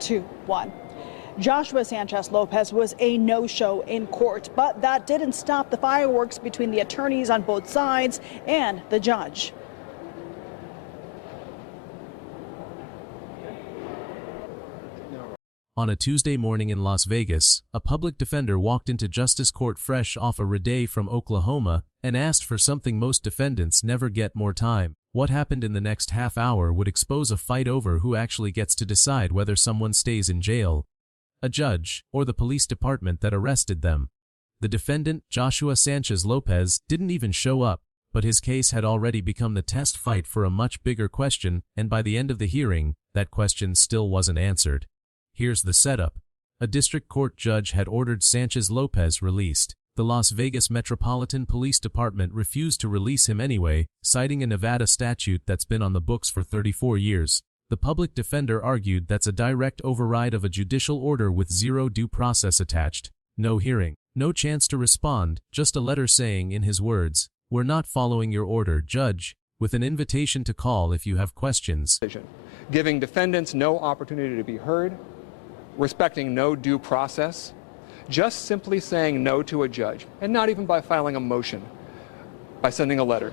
2-1. Joshua Sanchez Lopez was a no-show in court, but that didn't stop the fireworks between the attorneys on both sides and the judge. On a Tuesday morning in Las Vegas, a public defender walked into justice court fresh off a day from Oklahoma and asked for something most defendants never get: more time. What happened in the next half hour would expose a fight over who actually gets to decide whether someone stays in jail: a judge or the police department that arrested them. The defendant, Joshua Sanchez Lopez, didn't even show up, but his case had already become the test fight for a much bigger question, and by the end of the hearing, that question still wasn't answered. Here's the setup. A district court judge had ordered Sanchez Lopez released. The Las Vegas Metropolitan Police Department refused to release him anyway, citing a Nevada statute that's been on the books for 34 years. The public defender argued that's a direct override of a judicial order with zero due process attached. No hearing, no chance to respond, just a letter saying, in his words, "We're not following your order, Judge," with an invitation to call if you have questions. Giving defendants no opportunity to be heard, respecting no due process, just simply saying no to a judge, and not even by filing a motion, by sending a letter.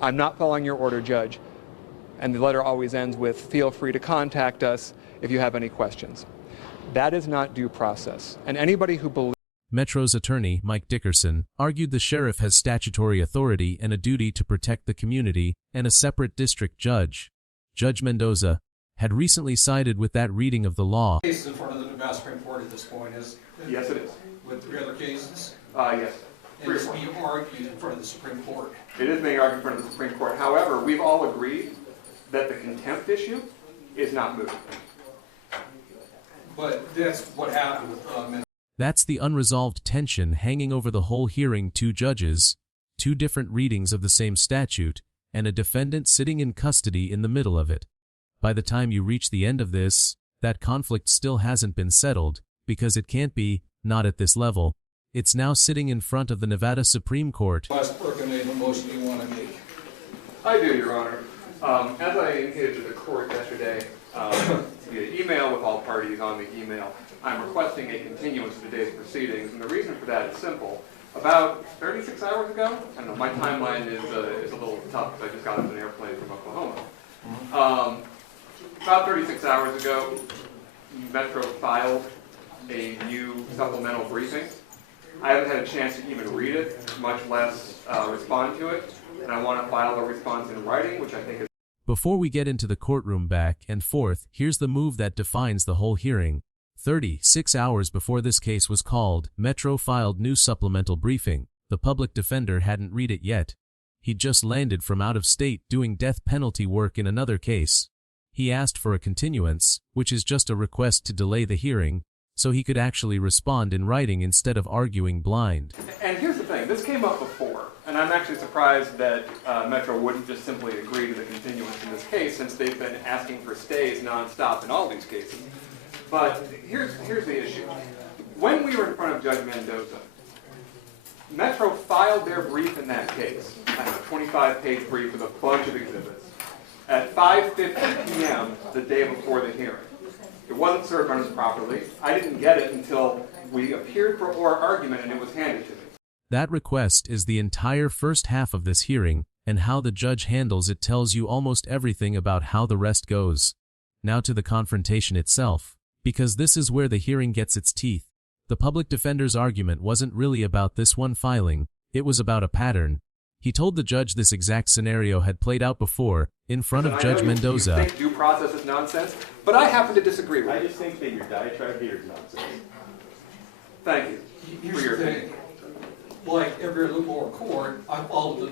"I'm not following your order, Judge." And the letter always ends with, "Feel free to contact us if you have any questions." That is not due process. And anybody who believes... Metro's attorney, Mike Dickerson, argued the sheriff has statutory authority and a duty to protect the community, and a separate district judge, Judge Mendoza, had recently sided with that reading of the law. The case is in front of the Nevada Supreme Court at this point, is it? Yes, it is. With 3 other cases? Yes. And it's being argued in front of the Supreme Court. It is being argued in front of the Supreme Court. However, we've all agreed that the contempt issue is not moved. But that's what happened with That's the unresolved tension hanging over the whole hearing: 2 judges, 2 different readings of the same statute, and a defendant sitting in custody in the middle of it. By the time you reach the end of this, that conflict still hasn't been settled, because it can't be, not at this level. It's now sitting in front of the Nevada Supreme Court. Last person made the motion you want to make. I do, Your Honor. As I indicated to the court yesterday, via email with all parties on the email, I'm requesting a continuance of today's proceedings, and the reason for that is simple. About 36 hours ago, I don't know, my timeline is a little tough because I just got off an airplane from Oklahoma. About 36 hours ago, Metro filed a new supplemental briefing. I haven't had a chance to even read it, much less respond to it, and I want to file a response in writing, which I think is... Before we get into the courtroom back and forth, here's the move that defines the whole hearing. 36 hours before this case was called, Metro filed new supplemental briefing. The public defender hadn't read it yet. He'd just landed from out of state doing death penalty work in another case. He asked for a continuance, which is just a request to delay the hearing, so he could actually respond in writing instead of arguing blind. And here's the thing, this came up before, and I'm actually surprised that Metro wouldn't just simply agree to the continuance in this case, since they've been asking for stays nonstop in all these cases. But here's the issue. When we were in front of Judge Mendoza, Metro filed their brief in that case, a 25-page brief with a bunch of exhibits, at 5:50 p.m. the day before the hearing. It wasn't served on us properly. I didn't get it until we appeared for oral argument and it was handed to me. That request is the entire first half of this hearing, and how the judge handles it tells you almost everything about how the rest goes. Now to the confrontation itself, because this is where the hearing gets its teeth. The public defender's argument wasn't really about this one filing, it was about a pattern. He told the judge this exact scenario had played out before, in front of Judge Mendoza. You think due process is nonsense, but I happen to disagree with you. I just think that your diatribe here is nonsense. Thank you. Here's the thing. Like every other lower court, I follow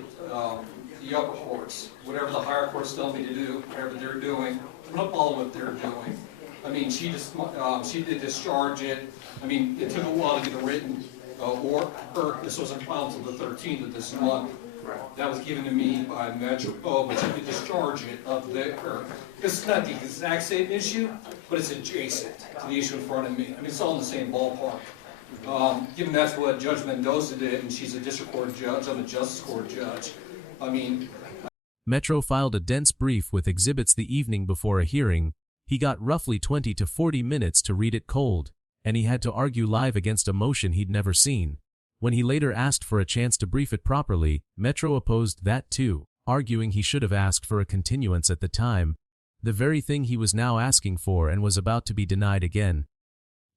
the upper courts. Whatever the higher courts tell me to do, whatever they're doing, I'm going to follow what they're doing. I mean, she did discharge it. I mean, it took a while to get a written order. This wasn't filed until the 13th of this month. Right. That was given to me by Metro, but she could discharge it up there. This is not the exact same issue, but it's adjacent to the issue in front of me. I mean, it's all in the same ballpark. Given that's what Judge Mendoza did, and she's a district court judge, I'm a justice court judge. I mean... Metro filed a dense brief with exhibits the evening before a hearing. He got roughly 20 to 40 minutes to read it cold, and he had to argue live against a motion he'd never seen. When he later asked for a chance to brief it properly, Metro opposed that too, arguing he should have asked for a continuance at the time, the very thing he was now asking for and was about to be denied again.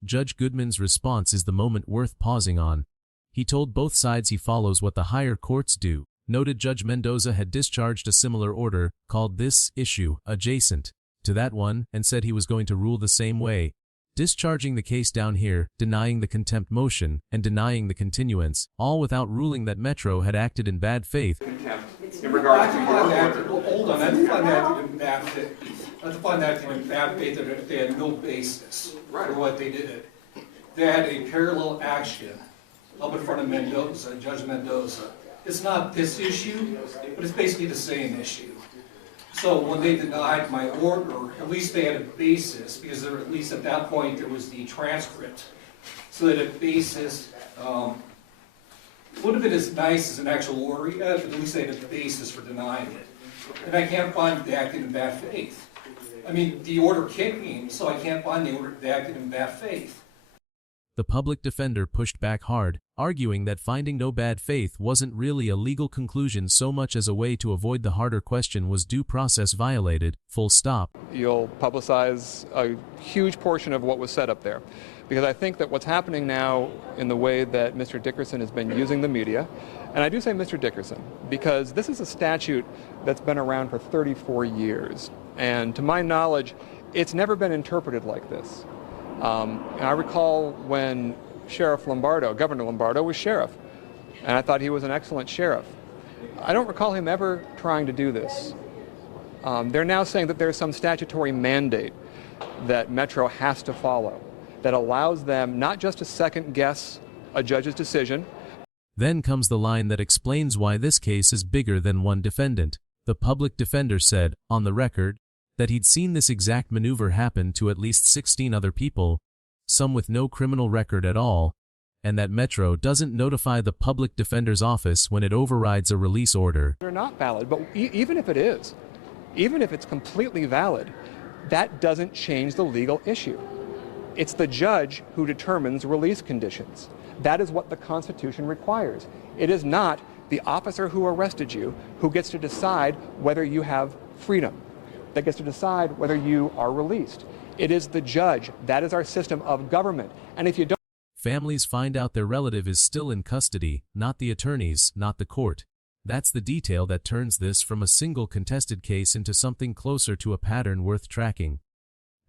Judge Goodman's response is the moment worth pausing on. He told both sides he follows what the higher courts do. Noted Judge Mendoza had discharged a similar order, called this issue adjacent to that one, and said he was going to rule the same way, discharging the case down here, denying the contempt motion, and denying the continuance, all without ruling that Metro had acted in bad faith. In regards to hold on, I find that in bad faith. I find that in bad faith that they had no basis for what they did. They had a parallel action up in front of Mendoza, Judge Mendoza. It's not this issue, but it's basically the same issue. So when they denied my order, at least they had a basis, because there, at least at that point there was the transcript. So they had a basis. It would have been as nice as an actual order, but at least they had a basis for denying it. And I can't find they acted in bad faith. I mean, the order came, so I can't find the order they acted in bad faith. The public defender pushed back hard, arguing that finding no bad faith wasn't really a legal conclusion so much as a way to avoid the harder question, was due process violated, full stop. You'll publicize a huge portion of what was said up there. Because I think that what's happening now in the way that Mr. Dickerson has been using the media, and I do say Mr. Dickerson, because this is a statute that's been around for 34 years. And to my knowledge, it's never been interpreted like this. And I recall when Governor Lombardo was sheriff, and I thought he was an excellent sheriff. I don't recall him ever trying to do this. They're now saying that there's some statutory mandate that Metro has to follow that allows them not just to second guess a judge's decision. Then comes the line that explains why this case is bigger than one defendant. The public defender said, on the record, that he'd seen this exact maneuver happen to at least 16 other people, some with no criminal record at all, and that Metro doesn't notify the public defender's office when it overrides a release order. They're not valid, but even if it is, even if it's completely valid, that doesn't change the legal issue. It's the judge who determines release conditions. That is what the Constitution requires. It is not the officer who arrested you who gets to decide whether you have freedom, that gets to decide whether you are released. It is the judge. That is our system of government. And if you don't... Families find out their relative is still in custody, not the attorneys, not the court. That's the detail that turns this from a single contested case into something closer to a pattern worth tracking.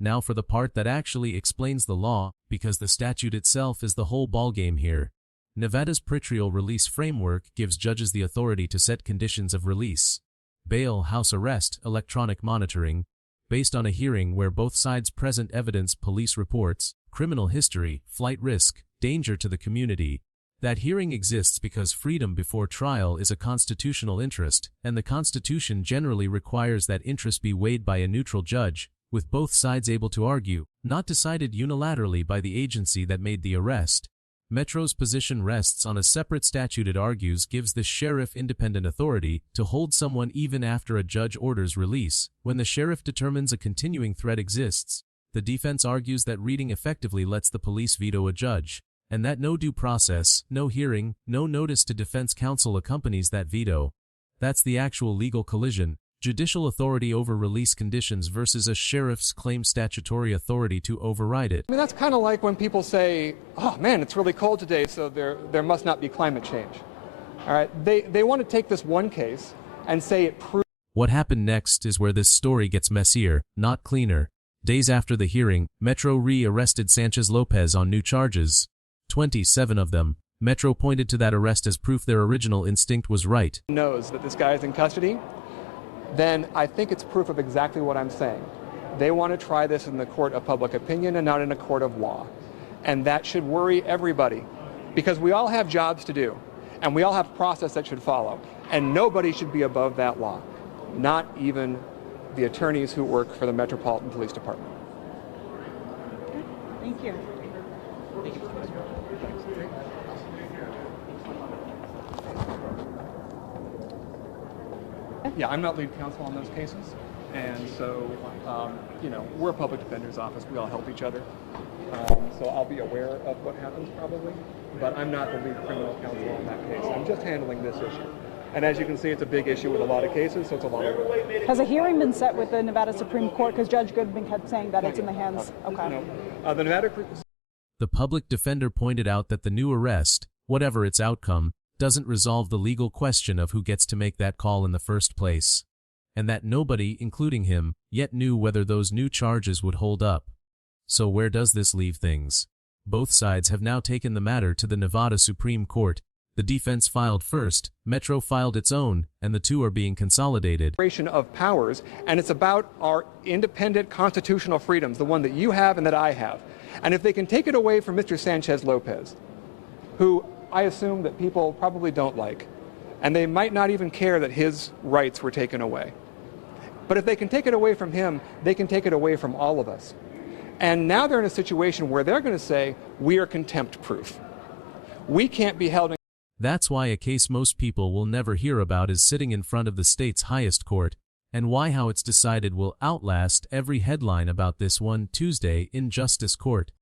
Now for the part that actually explains the law, because the statute itself is the whole ballgame here. Nevada's Procedural release framework gives judges the authority to set conditions of release. Bail, house arrest, electronic monitoring, based on a hearing where both sides present evidence, police reports, criminal history, flight risk, danger to the community. That hearing exists because freedom before trial is a constitutional interest, and the Constitution generally requires that interest be weighed by a neutral judge, with both sides able to argue, not decided unilaterally by the agency that made the arrest. Metro's position rests on a separate statute. It argues gives the sheriff independent authority to hold someone even after a judge orders release, when the sheriff determines a continuing threat exists. The defense argues that reading effectively lets the police veto a judge, and that no due process, no hearing, no notice to defense counsel accompanies that veto. That's the actual legal collision. Judicial authority over release conditions versus a sheriff's claimed statutory authority to override it. I mean, that's kind of like when people say, oh man, it's really cold today, so there must not be climate change. All right, they want to take this one case and say it proves... What happened next is where this story gets messier, not cleaner. Days after the hearing, Metro re-arrested Sanchez Lopez on new charges. 27 of them. Metro pointed to that arrest as proof their original instinct was right. ...knows that this guy is in custody, then I think it's proof of exactly what I'm saying. They want to try this in the court of public opinion and not in a court of law. And that should worry everybody, because we all have jobs to do, and we all have process that should follow, and nobody should be above that law, not even the attorneys who work for the Metropolitan Police Department. Thank you. Yeah, I'm not lead counsel on those cases. And so, we're a public defender's office. We all help each other. So I'll be aware of what happens probably, but I'm not the lead criminal counsel on that case. I'm just handling this issue. And as you can see, it's a big issue with a lot of cases, so it's a lot of work. Has a hearing been set with the Nevada Supreme Court? Because Judge Goodman kept saying that it's in the hands. Okay. No. The Nevada... The public defender pointed out that the new arrest, whatever its outcome, doesn't resolve the legal question of who gets to make that call in the first place, and that nobody, including him, yet knew whether those new charges would hold up. So where does this leave things? Both sides have now taken the matter to the Nevada Supreme Court. The defense filed first, Metro filed its own, and the two are being consolidated. Of powers, and it's about our independent constitutional freedoms, the one that you have and that I have. And if they can take it away from Mr. Sanchez Lopez, who I assume that people probably don't like, and they might not even care that his rights were taken away. But if they can take it away from him, they can take it away from all of us. And now they're in a situation where they're going to say, we are contempt proof. We can't be held in. That's why a case most people will never hear about is sitting in front of the state's highest court, and why how it's decided will outlast every headline about this one Tuesday in Justice Court.